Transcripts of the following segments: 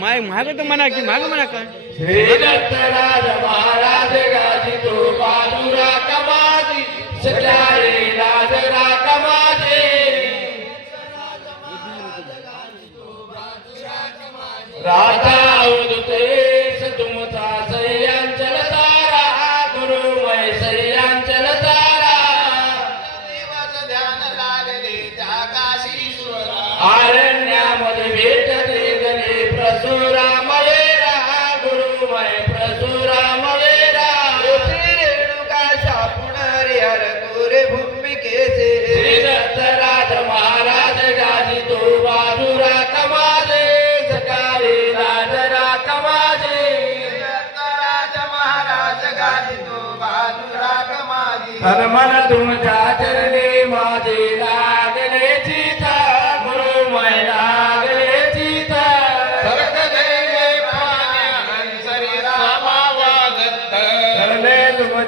माग माग तो मना की माग मना कर। श्री दत्त राज महाराज गाजी तो बाजूरा कमाजी राज रा कमाजे राजा आरण्यामध्ये भेटते गणे प्रसुरामयेरा गुरुमय प्रसुरामयेरा श्री रेणुका शापुण रे हर श्री दत्तराज महाराज गाजी तो बाजूरा कमाजे सकाळी राजरा कमाजे दत्तराज महाराज गाजी तो बाजूला कमाली मन तुमच्या चरणी माझे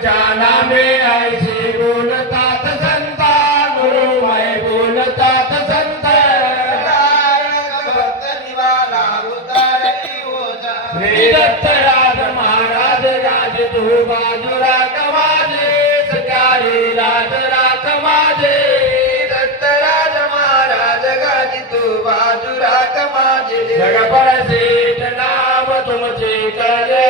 नामे ऐशी बोलतात संता गुरुमय बोलतात संत. भक्त निवाला उतारली ओझा श्री दत्तराज महाराज गाज तू बाजूला कमाजे. सकाळी दत्तराज महाराज गाजी तो बाजूला कमाजे. जगपरसेठ नाम तुमचे करे.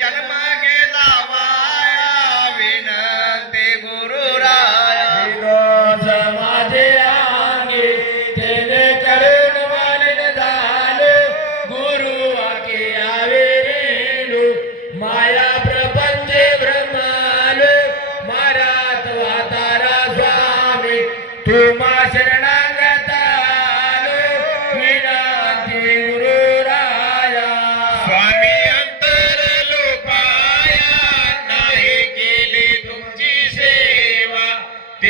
जन्म